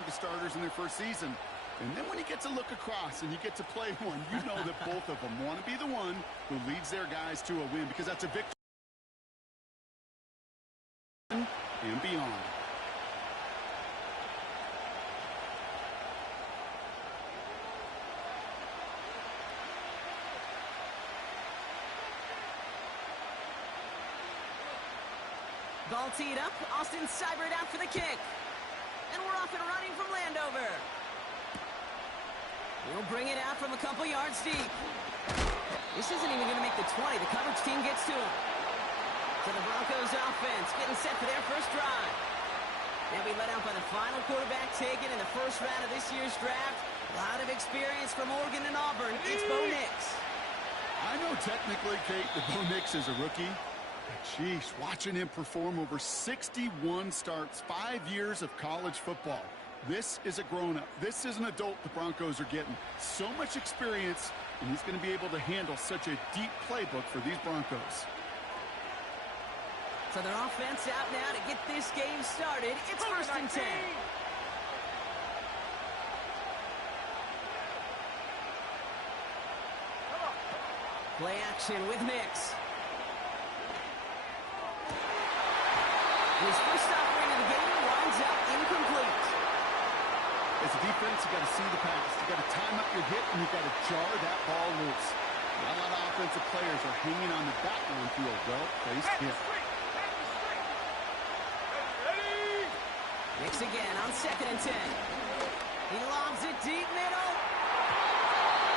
have the starters in their first season. And then when you get to look across and you get to play one, you know that both of them want to be the one who leads their guys to a win, because that's a victory and beyond. Ball teed up. Austin Seibert out for the kick. And we're off and running from Landover. We'll bring it out from a couple yards deep. This isn't even going to make the 20. The coverage team gets to him. So the Broncos offense getting set for their first drive. They'll be let out by the final quarterback taken in the first round of this year's draft. A lot of experience from Oregon and Auburn. It's Bo Nix. I know technically, Kate, that Bo Nix is a rookie. Jeez, watching him perform over 61 starts, 5 years of college football. This is a grown-up. This is an adult the Broncos are getting. So much experience, and he's going to be able to handle such a deep playbook for these Broncos. So their offense out now to get this game started. It's 1st and 10. Play action with Nix. His first offering of the game winds up incomplete. As a defense, you got to see the pass. You got to time up your hit, and you got to jar that ball loose. Not a lot of offensive players are hanging on the back line through a well-placed hit. Nix again on 2nd and 10. He lobs it deep middle.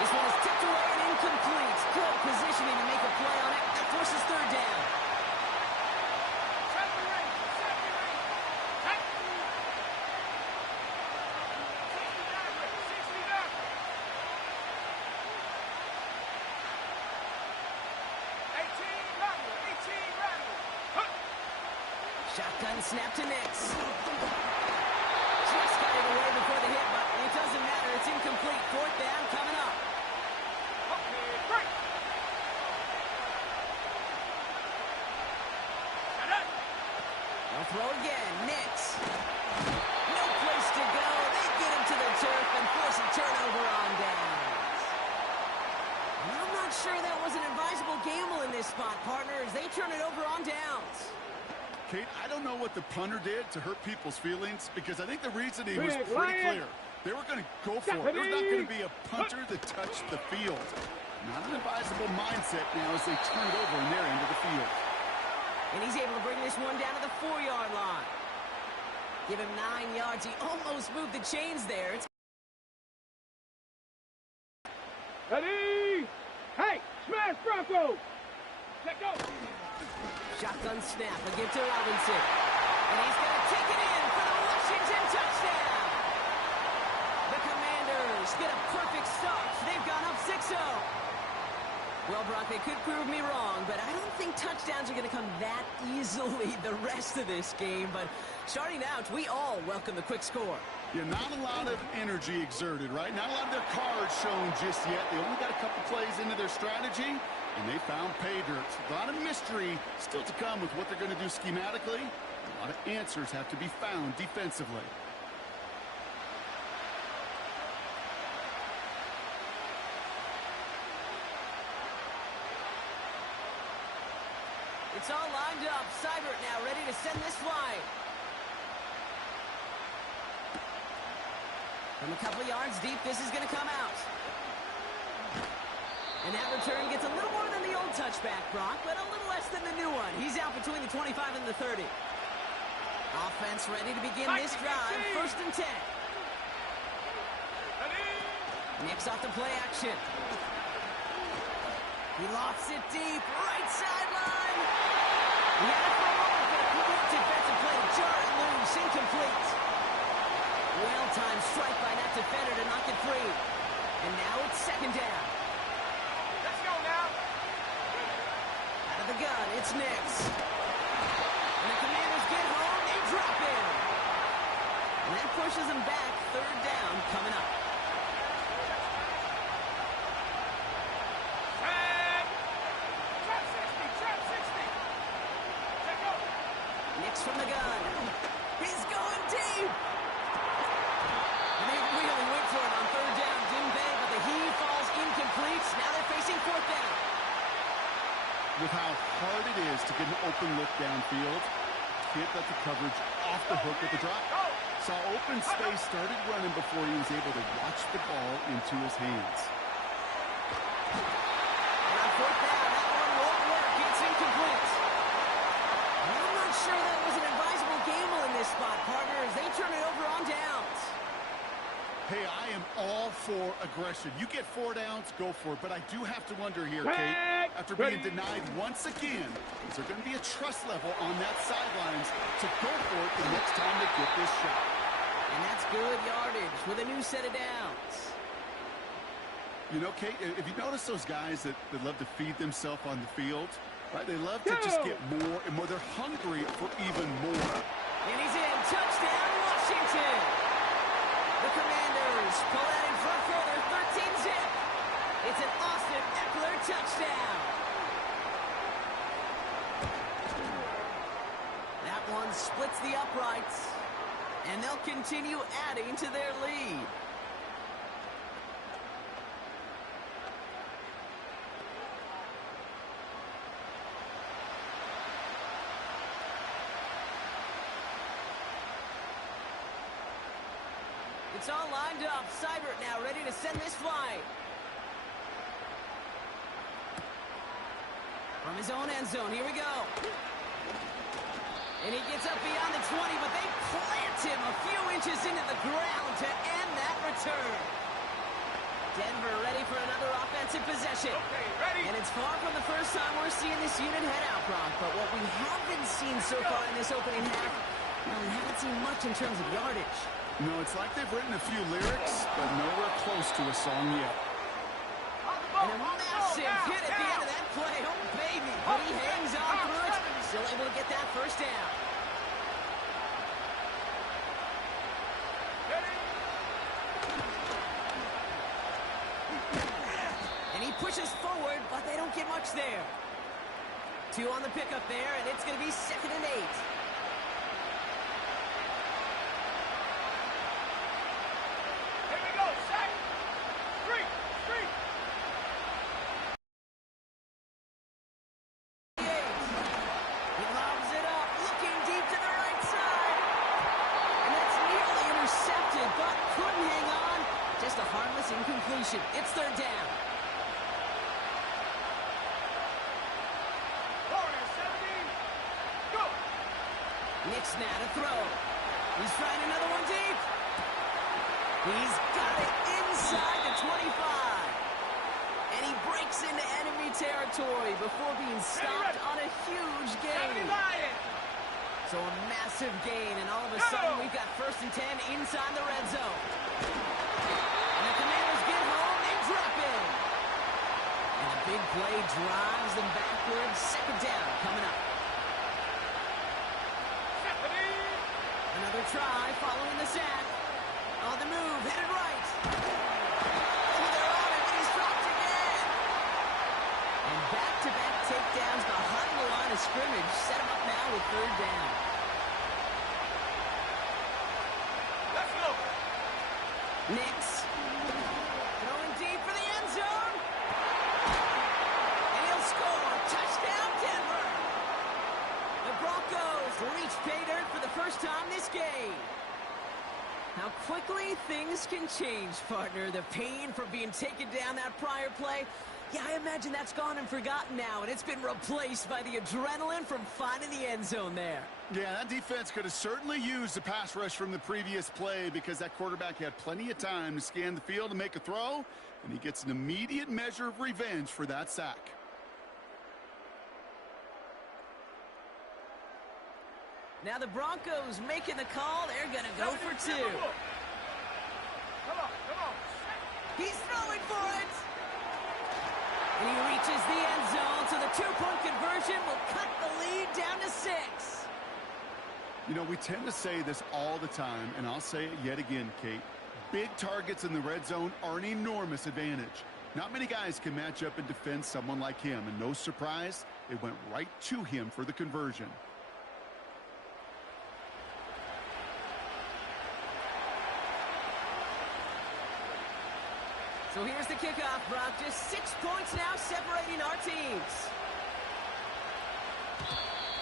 This one is tipped away and incomplete. Good positioning to make a play on it. That forces 3rd down. Shotgun snap to Nix. Just got it away before the hit, but it doesn't matter. It's incomplete. 4th down coming up. They'll throw again. Nix. No place to go. They get him to the turf and force a turnover on downs. I'm not sure that was an advisable gamble in this spot, partners. They turn it over on downs. Kate, I don't know what the punter did to hurt people's feelings, because I think the reasoning was pretty clear. They were going to go for it. There's not going to be a punter that touched the field. Not an advisable mindset now as they turn it over in their end of the field. And he's able to bring this one down to the 4-yard line. Give him 9 yards. He almost moved the chains there. It's ready! Hey, smash Broncos! Let go! Shotgun snap, a give to Robinson. And he's going to take it in for the Washington touchdown. The Commanders get a perfect start. They've gone up 6-0. Well, Brock, they could prove me wrong, but I don't think touchdowns are going to come that easily the rest of this game. But starting out, we all welcome the quick score. Yeah, not a lot of energy exerted, right? Not a lot of their cards shown just yet. They only got a couple plays into their strategy, and they found pay dirt. A lot of mystery still to come with what they're going to do schematically. A lot of answers have to be found defensively. It's all lined up. Seibert now ready to send this flying. From a couple yards deep, this is going to come out. And that return gets a little more than the old touchback, Brock, but a little less than the new one. He's out between the 25 and the 30. Offense ready to begin this drive. 1st and 10. Nix off the play action. He lofts it deep. Right sideline. He had it for a moment, but a quick defensive play to jar it loose. Incomplete. Well-timed strike by that defender to knock it free. And now it's 2nd down. Let's go now. Out of the gun, it's Nix. And the Commanders get home, they drop in. And that pushes them back. 3rd down coming up. Nix from the gun. He's going deep. coverage off the hook with the drop. Saw open space, started running before he was able to watch the ball into his hands. On fourth down, that one won't work. It's incomplete. I'm not sure that was an advisable gamble in this spot, partners. They turn it over on downs. Hey, I am all for aggression. You get 4 downs, go for it. But I do have to wonder here, Kate, after being denied once again, is there going to be a trust level on that sidelines to go for it the next time they get this shot? And that's good yardage with a new set of downs. You know, Kate, if you notice those guys that love to feed themselves on the field, right? They love to just get more and more. They're hungry for even more. And he's in. Touchdown, Washington. The Commanders pull out in front for their 13-zip. It's an Austin Eckler touchdown. That one splits the uprights, and they'll continue adding to their lead. It's all lined up. Seibert now ready to send this flight. From his own end zone, here we go. And he gets up beyond the 20, but they plant him a few inches into the ground to end that return. Denver ready for another offensive possession. Okay, ready. And it's far from the first time we're seeing this unit head out, Brock. But what we haven't seen so far in this opening half, well, we haven't seen much in terms of yardage. No, it's like they've written a few lyrics, but nowhere close to a song yet. And a massive hit at the end of that play. Oh, baby. But he hangs on through it. Still able to get that first down. And he pushes forward, but they don't get much there. 2 on the pickup there, and it's going to be 2nd and 8. Incompletion. It's 3rd down. Go. Nick's now to throw. He's trying another one deep. He's got it inside the 25. And he breaks into enemy territory before being stopped on a huge gain. So a massive gain, and all of a sudden we've got 1st and 10 inside the red zone. And the Commanders get home, they drop in. And a big play drives them backwards. 2nd down coming up. Another try following the sack. On the move, headed right. Oh, they're on it, and he's dropped again. And back-to-back takedowns behind the line of scrimmage set him up now with 3rd down. Let's go. Nix. Throwing deep for the end zone. And he'll score. Touchdown, Denver. The Broncos reach pay dirt for the first time this game. How quickly things can change, partner. The pain from being taken down that prior play, yeah, I imagine that's gone and forgotten now, and it's been replaced by the adrenaline from finding the end zone there. Yeah, that defense could have certainly used the pass rush from the previous play because that quarterback had plenty of time to scan the field and make a throw, and he gets an immediate measure of revenge for that sack. Now the Broncos making the call. They're going to go for 2. Come on. He's throwing for it. And he reaches the end zone, so the 2-point conversion will cut the lead down to 6. You know, we tend to say this all the time, and I'll say it yet again, Kate. Big targets in the red zone are an enormous advantage. Not many guys can match up and defend someone like him, and no surprise, it went right to him for the conversion. So here's the kickoff, Brock. Just 6 points now separating our teams.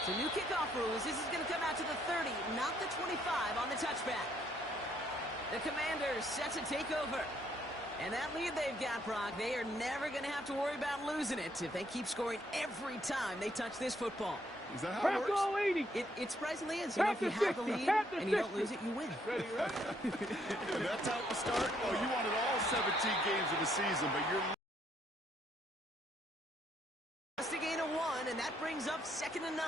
So new kickoff rules. This is going to come out to the 30, not the 25 on the touchback. The Commanders set to take over. And that lead they've got, Brock, they are never going to have to worry about losing it if they keep scoring every time they touch this football. Is that how it works? 80. It surprisingly is. You know, if you have the lead and you don't lose it, you win. Ready? And that type of start, oh, you wanted all 17 games of the season, but you're... Just a gain of 1, and that brings up 2nd and 9.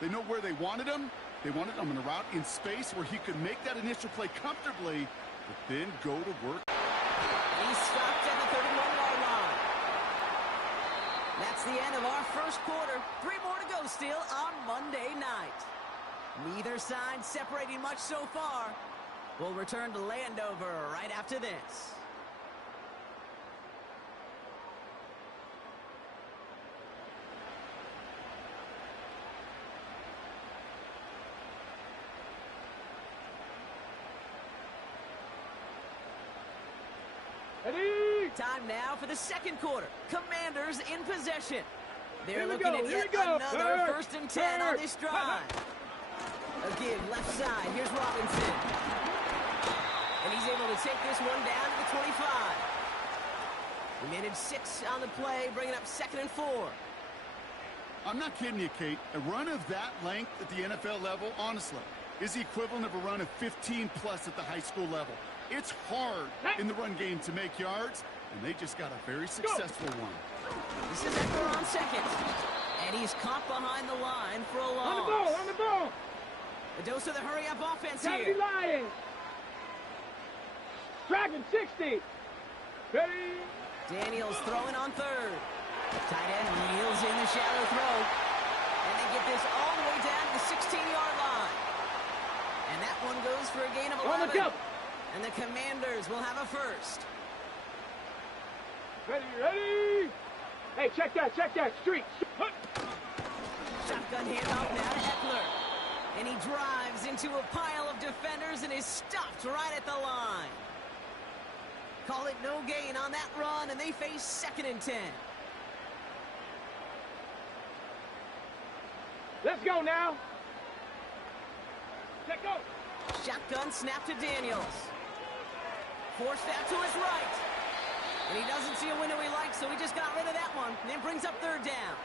They know where they wanted him. They wanted him on a route in space where he could make that initial play comfortably, but then go to work. He's stopped at the 31-yard line. That's the end of our first quarter. 3 more to go still on Monday night. Neither side separating much so far. We'll return to Landover right after this. Ready? Time now for the second quarter. Commanders in possession. They're Here we looking go, at here yet we go. another Third, 1st and 10 on third. this drive. A give left side. Here's Robinson. And he's able to take this one down to the 25. We managed 6 on the play, bringing up 2nd and 4. I'm not kidding you, Kate. A run of that length at the NFL level, honestly, is the equivalent of a run of 15-plus at the high school level. It's hard in the run game to make yards, and they just got a very successful one. This is Eckler on 2nd. And he's caught behind the line for a loss. On the ball. A dose of the hurry-up offense Kennedy here. Lions. Dragon 60. Ready? Daniels throwing on 3rd. Tight end reels in the shallow throw. And they get this all the way down to the 16-yard line. And that one goes for a gain of 11. On the jump. And the Commanders will have a first. Ready? Hey, check that. Street. Shotgun handoff now to Eckler. And he drives into a pile of defenders and is stopped right at the line. Call it no gain on that run, and they face 2nd and 10. Let's go now. Let's go. Shotgun snap to Daniels. Forced out to his right. And he doesn't see a window he likes, so he just got rid of that one. And then brings up 3rd down.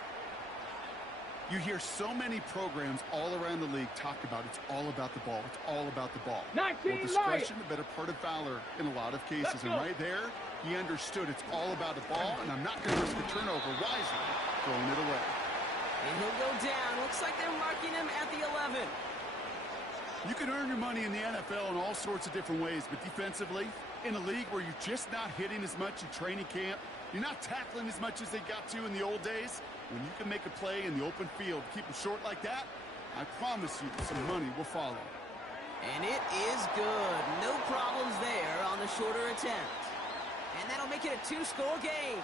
You hear so many programs all around the league talk about it's all about the ball. It's all about the ball. 19 Well, discretion, the better part of valor in a lot of cases. And right there, he understood it's all about the ball, and I'm not going to risk a turnover wisely, throwing it away. And he'll go down. Looks like they're marking him at the 11. You can earn your money in the NFL in all sorts of different ways, but defensively, in a league where you're just not hitting as much in training camp, you're not tackling as much as they got to in the old days, when you can make a play in the open field, keep them short like that, I promise you some money will follow. And it is good. No problems there on the shorter attempt. And that'll make it a 2-score game.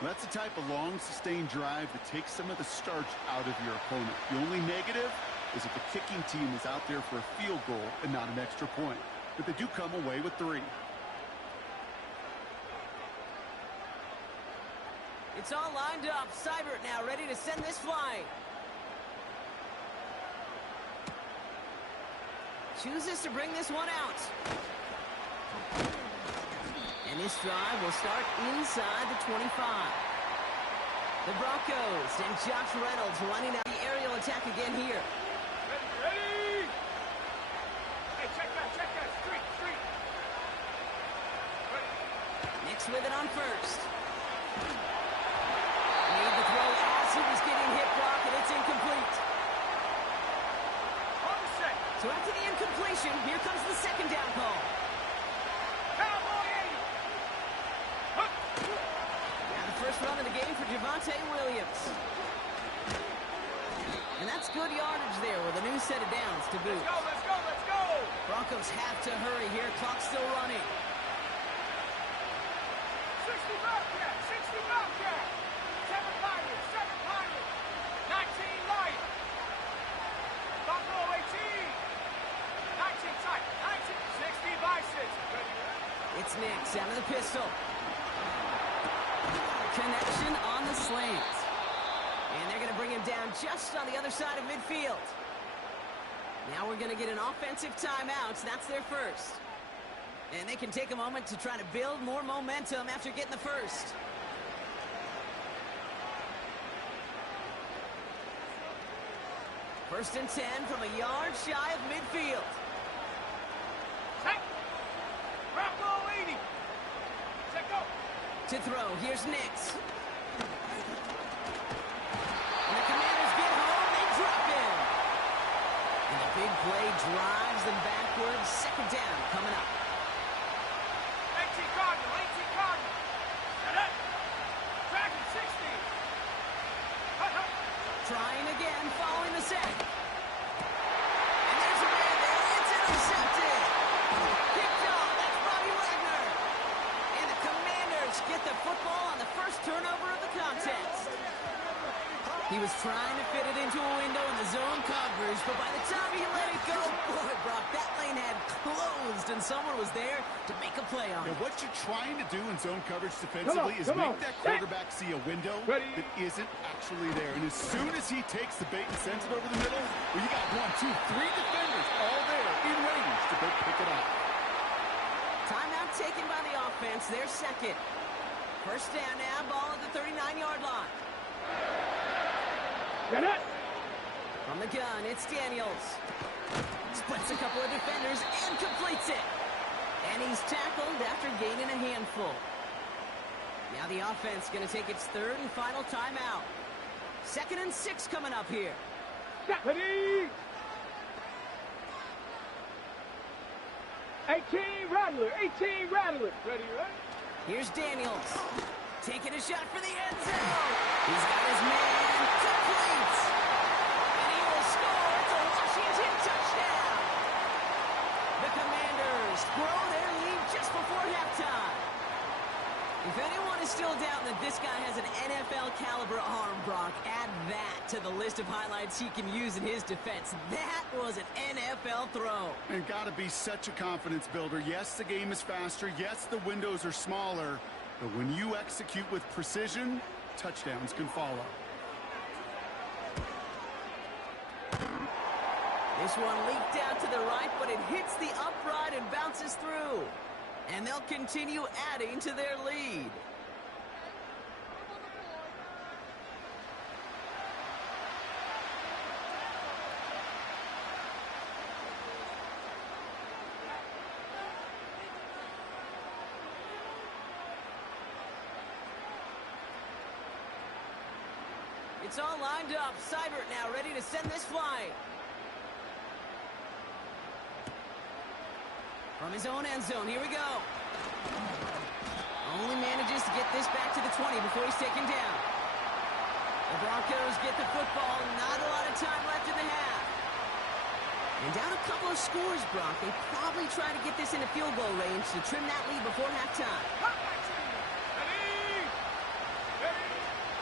Well, that's the type of long, sustained drive that takes some of the starch out of your opponent. The only negative is if the kicking team is out there for a field goal and not an extra point. But they do come away with 3. It's all lined up. Seibert now ready to send this flying. Chooses to bring this one out. And this drive will start inside the 25. The Broncos and Josh Reynolds running out the aerial attack again here. Ready? Hey, check that. Street. Nix with it on 1st. Made the throw as he was getting hit, Brock, and it's incomplete. On the set. So after the incompletion, here comes the 2nd down call. Cowboy 80. Now the first run of the game for Javonte Williams. And that's good yardage there with a new set of downs to boot. Let's go. Broncos have to hurry here. Clock still running. 60 Bobcat. 7 Pirates. 19 Lions. Buffalo 18. 19 tight. 60 Bisons. It's Nix out of the pistol. Connection on the slant. And they're going to bring him down just on the other side of midfield. Now we're going to get an offensive timeout. That's their first. And they can take a moment to try to build more momentum after getting the first. First and 10 from a yard shy of midfield. Set. Bravo 80. Set, go. To throw, here's Nix. And the Commanders get home, they drop him. And the big play drives them backwards. Second down coming up. 18 Cardinal, 18 Cardinal. Set it. Tracking 60. Hut, hut. Trying again, following the sack. And there's a man there. It's intercepted. Picked off. That's Bobby Wagner. And the Commanders get the football on the first turnover of the contest. He was trying to fit it into a window in the zone coverage, but by the time he let it go, boy, Brock, that lane had closed, and someone was there to make a play on it. What you're trying to do in zone coverage defensively is make that quarterback see a window that isn't actually there. And as soon as he takes the bait and sends it over the middle, well, you got 1, 2, 3 defenders all there in range to go pick it up. Timeout taken by the offense, their second. First down now, ball at the 39-yard line. Get it. From the gun, it's Daniels. Splits a couple of defenders and completes it. And he's tackled after gaining a handful. Now the offense going to take its third and final timeout. 2nd and 6 coming up here. Ready. 18 Rattler. 18 Rattler. Ready, right? Here's Daniels. Taking a shot for the end zone. He's got his man. Complete. And he will score. It's a Washington touchdown. The Commanders grow their lead just before halftime. If anyone is still doubting that this guy has an NFL caliber arm, Brock, add that to the list of highlights he can use in his defense. That was an NFL throw. And got to be such a confidence builder. Yes, the game is faster. Yes, the windows are smaller. But when you execute with precision, touchdowns can follow. This one leaked out to the right, but it hits the upright and bounces through. And they'll continue adding to their lead. It's all lined up. Seibert now ready to send this flying. From his own end zone, here we go. Only manages to get this back to the 20 before he's taken down. The Broncos get the football. Not a lot of time left in the half. And down a couple of scores, Brock. They probably try to get this into field goal range to trim that lead before halftime.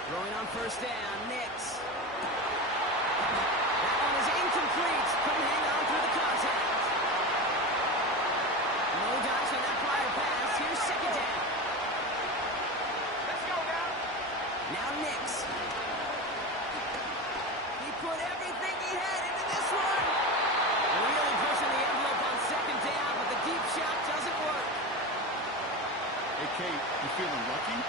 Throwing on first down, Nix. That one is incomplete. Couldn't hang on through the contact. No dice on that prior pass. Here's second down. Let's go now. Now Nix. He put everything he had into this one. Really pushing the envelope on second down, but the deep shot doesn't work. Hey, Kate, you feeling lucky? 19,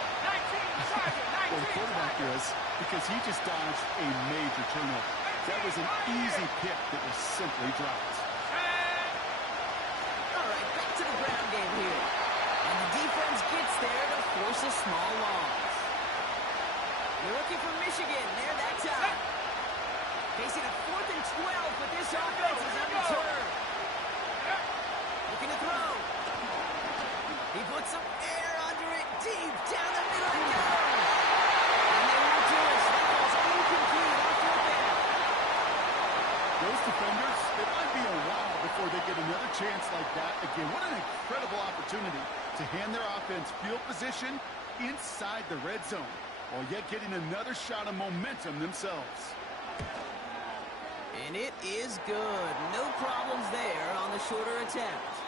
Sergeant, 19. Well, the quarterback is, because he just dodged a major turnover. That was an easy pick that was simply dropped. All right, back to the ground game here. And the defense gets there to force a small loss. They're looking for Michigan there that time. Facing a 4th and 12, but this offense is undeterred. Looking to throw. He puts some air under it, deep down the middle it goes. And they won't do it. So that was incomplete on 4th down. Those defenders, it might be a while before they get another chance like that again. What an incredible opportunity to hand their offense field position inside the red zone, while yet getting another shot of momentum themselves. And it is good. No problems there on the shorter attempt.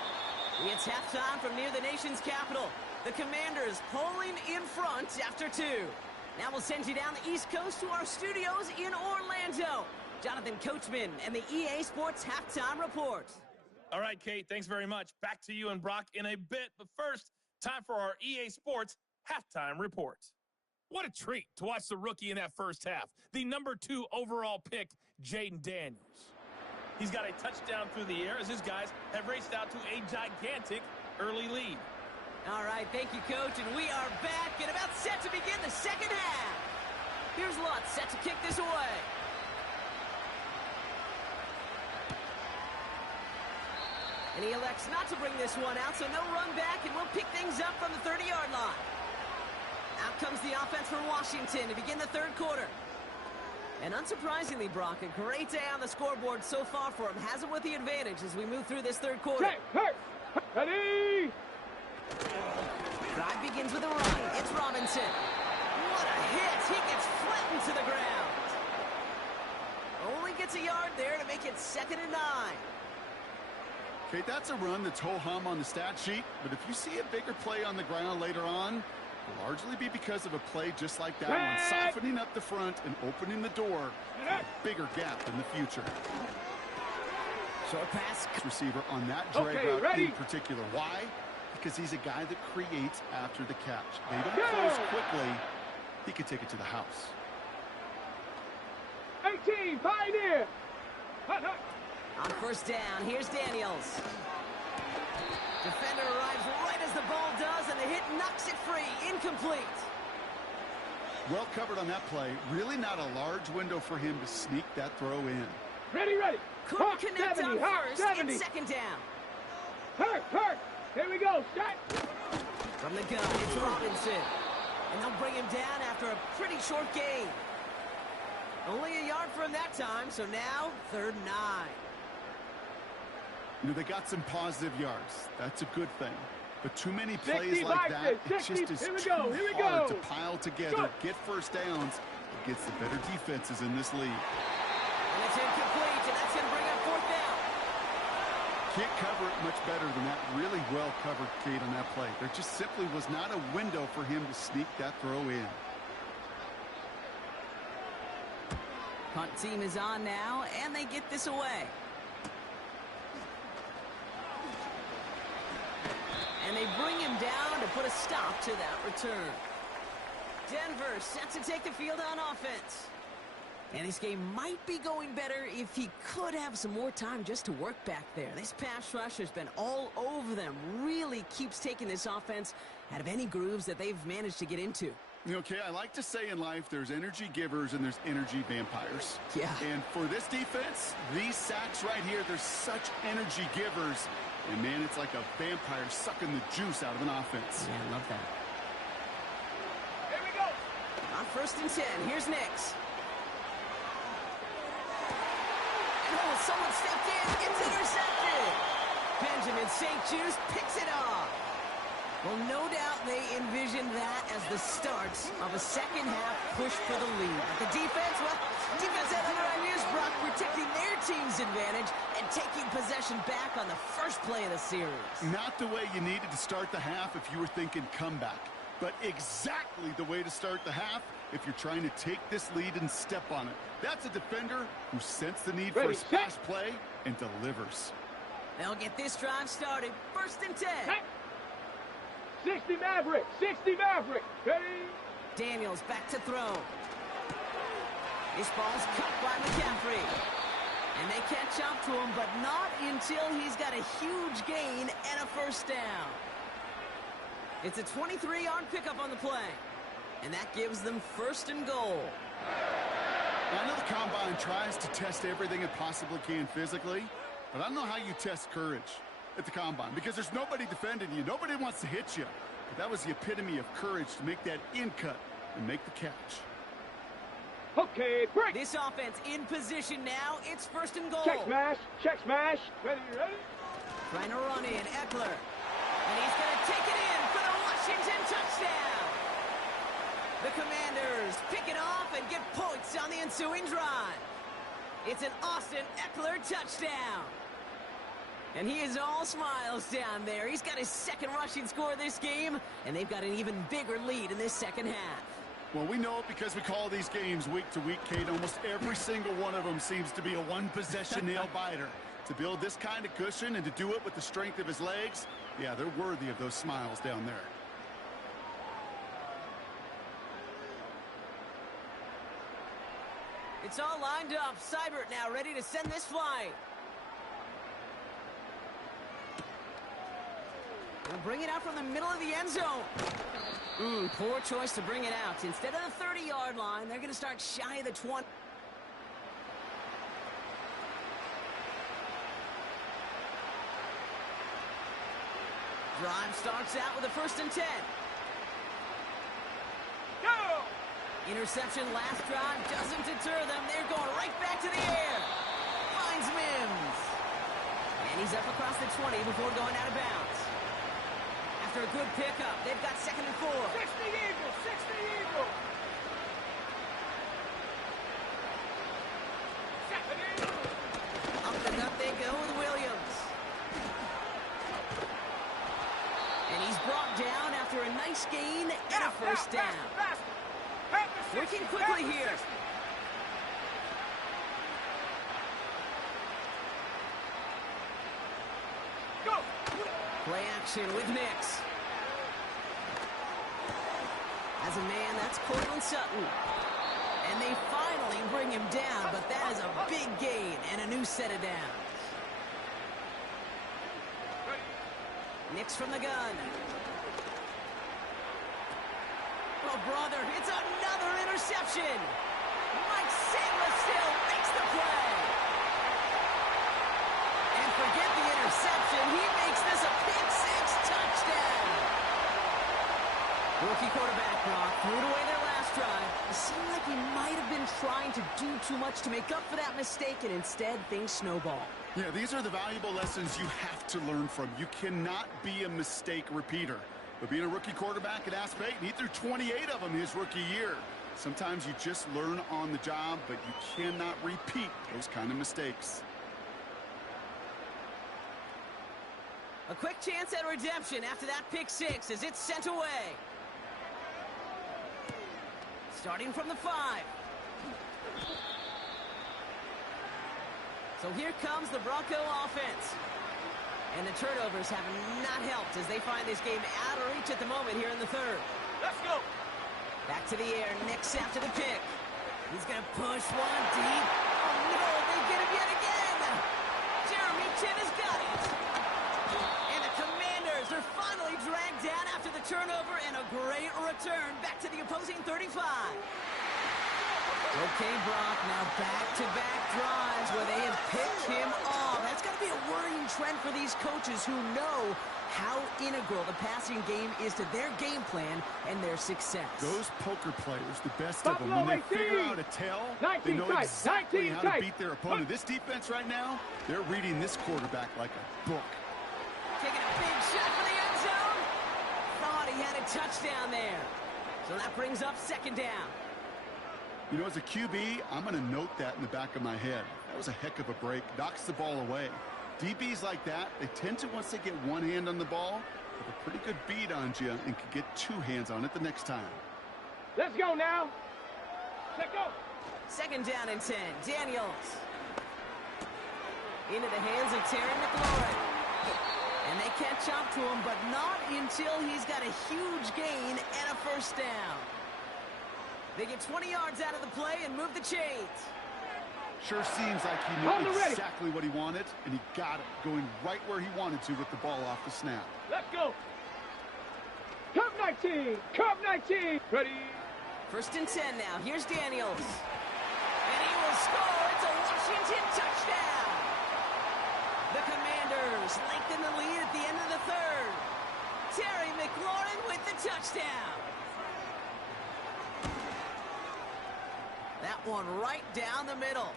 It's halftime from near the nation's capital. The Commanders pulling in front after 2. Now we'll send you down the East Coast to our studios in Orlando. Jonathan Coachman and the EA Sports Halftime Report. All right, Kate, thanks very much. Back to you and Brock in a bit. But first, time for our EA Sports Halftime Report. What a treat to watch the rookie in that first half. The number 2 overall pick, Jaden Daniels. He's got a touchdown through the air as his guys have raced out to a gigantic early lead. All right, thank you, Coach, and we are back and about set to begin the second half. Here's Lutz set to kick this away. And he elects not to bring this one out, so no run back, and we'll pick things up from the 30-yard line. Out comes the offense for Washington to begin the third quarter. And unsurprisingly, Brock, a great day on the scoreboard so far for him. Has him with the advantage as we move through this third quarter. Ready! Drive begins with a run. It's Robinson. What a hit. He gets flattened to the ground. Only gets a yard there to make it 2nd and 9. Okay, that's a run that's ho-hum on the stat sheet, but if you see a bigger play on the ground later on, it'll largely be because of a play just like that one, softening up the front and opening the door for a bigger gap in the future. Short pass. Receiver on that drag route in particular. Why? Because he's a guy that creates after the catch. They don't close quickly. He could take it to the house. 18, Pioneer! On first down, here's Daniels. Defender arrives right as the ball does, and the hit knocks it free. Incomplete. Well covered on that play. Really not a large window for him to sneak that throw in. Ready! Couldn't connect 70, on first. 70. It's 2nd down. Hurt! Here we go, shot! From the gun, it's Robinson. And they'll bring him down after a pretty short gain. Only a yard for him that time, so now 3rd and 9. You know, they got some positive yards. That's a good thing. But too many plays like that, it just is too hard to pile together, get first downs against the better defenses in this league. And it's incomplete, and that's going to bring up 4th down. Can't cover it much better than that. Really well covered, Kate, on that play. There just simply was not a window for him to sneak that throw in. Punt team is on now, and they get this away. And they bring him down to put a stop to that return. Denver set to take the field on offense. And this game might be going better if he could have some more time just to work back there. This pass rush has been all over them. Really keeps taking this offense out of any grooves that they've managed to get into. Okay, I like to say in life there's energy givers and there's energy vampires. Yeah. And for this defense, these sacks right here, they're such energy givers. And, man, it's like a vampire sucking the juice out of an offense. Yeah, I love that. Here we go. On 1st and 10, here's Nix. And someone stepped in. It's intercepted. Benjamin St. Just picks it off. Well, no doubt they envisioned that as the start of a second half push for the lead. But the defense, well, defense had other ideas, Brock, protecting their team's advantage and taking possession back on the first play of the series. Not the way you needed to start the half if you were thinking comeback, but exactly the way to start the half if you're trying to take this lead and step on it. That's a defender who sensed the need for a splash play and delivers. They'll get this drive started. 1st and 10. 60 Maverick! Ready? Daniels back to throw. This ball's cut by McCaffrey. And they catch up to him, but not until he's got a huge gain and a 1st down. It's a 23-yard pickup on the play. And that gives them 1st and goal. I know the Combine tries to test everything it possibly can physically, but I don't know how you test courage at the Combine, because there's nobody defending you. Nobody wants to hit you. But that was the epitome of courage to make that in cut and make the catch. Okay, break! This offense in position now. It's 1st and goal. Check smash! Ready? Trying to run in, Eckler. And he's going to take it in for the Washington touchdown. The Commanders pick it off and get points on the ensuing drive. It's an Austin Eckler touchdown. And he is all smiles down there. He's got his second rushing score this game, and they've got an even bigger lead in this second half. Well, we know it because we call these games week to week, Kate. Almost every single one of them seems to be a one-possession nail-biter. To build this kind of cushion and to do it with the strength of his legs, yeah, they're worthy of those smiles down there. It's all lined up. Seibert now ready to send this flight. Gonna bring it out from the middle of the end zone. Poor choice to bring it out. Instead of the 30-yard line, they're going to start shy of the 20. Drive starts out with a 1st and 10. Go! Interception last drive doesn't deter them. They're going right back to the air. Finds Mims. And he's up across the 20 before going out of bounds. After a good pickup, they've got 2nd and 4. 60 Eagles! 60 Eagles! 2nd Eagles! Up the gut they go with Williams. And he's brought down after a nice gain and a 1st down. Working quickly here. Go! Play action with Nix. As a man, that's Cortland Sutton. And they finally bring him down, but that is a big gain and a new set of downs. Nix from the gun. Oh, brother, it's another interception. Mike Samuel still makes the play. And forget the interception. He makes this a pick-6 touchdown. Rookie quarterback Brock threw it away their last drive. It seemed like he might have been trying to do too much to make up for that mistake, and instead things snowball. Yeah, these are the valuable lessons you have to learn from. You cannot be a mistake repeater. But being a rookie quarterback at App State, he threw 28 of them his rookie year. Sometimes you just learn on the job, but you cannot repeat those kind of mistakes. A quick chance at redemption after that pick-6 as it's sent away. Starting from the 5. So here comes the Bronco offense. And the turnovers have not helped as they find this game out of reach at the moment here in the 3rd. Let's go! Back to the air, Nix after the pick. He's going to push one deep. Oh, no, they get him yet again. Jeremy Chin has got it. And the Commanders are finally dragged down after the turnover and a great return back to the opposing 35. Okay, Brock, now back-to-back drives where they have picked him off. That's got to be a worrying trend for these coaches who know how integral the passing game is to their game plan and their success. Those poker players, the best of them, when they figure out a tell, they know exactly how to beat their opponent. This defense right now, they're reading this quarterback like a book. Taking a big shot for the end zone. Thought he had a touchdown there. So that brings up 2nd down. You know, as a QB, I'm going to note that in the back of my head. That was a heck of a break. Knocks the ball away. DBs like that, they tend to, once they get one hand on the ball, have a pretty good beat on you and can get 2 hands on it the next time. Let's go now! Let's go! 2nd down and 10. Daniels. Into the hands of Terry McLaurin. And they catch up to him, but not until he's got a huge gain and a 1st down. They get 20 yards out of the play and move the chains. Sure seems like he knew exactly what he wanted, and he got it, going right where he wanted to with the ball off the snap. Let's go! Cup 19! Cup 19! Ready? 1st and 10 now. Here's Daniels. And he will score. It's a Washington touchdown. The Commanders lengthen the lead at the end of the 3rd. Terry McLaurin with the touchdown. That one right down the middle.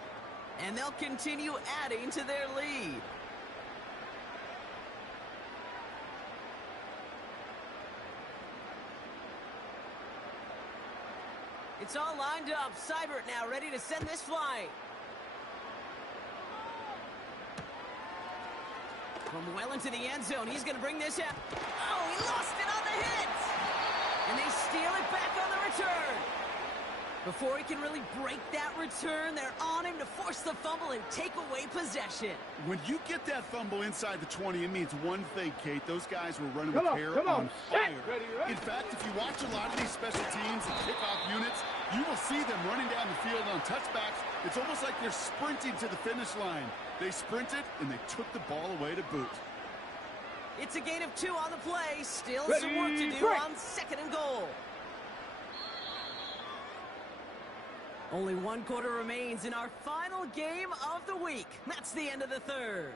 And they'll continue adding to their lead. It's all lined up. Seibert now ready to send this flight. From well into the end zone, he's going to bring this out. Oh, he lost it on the hit! And they steal it back on the return. Before he can really break that return, they're on him to force the fumble and take away possession. When you get that fumble inside the 20, it means one thing, Kate. Those guys were running with hair on fire. In fact, if you watch a lot of these special teams and kickoff units, you will see them running down the field on touchbacks. It's almost like they're sprinting to the finish line. They sprinted, and they took the ball away to boot. It's a gain of 2 on the play. Still some work to do on 2nd and goal. Only 1 quarter remains in our final game of the week. That's the end of the 3rd.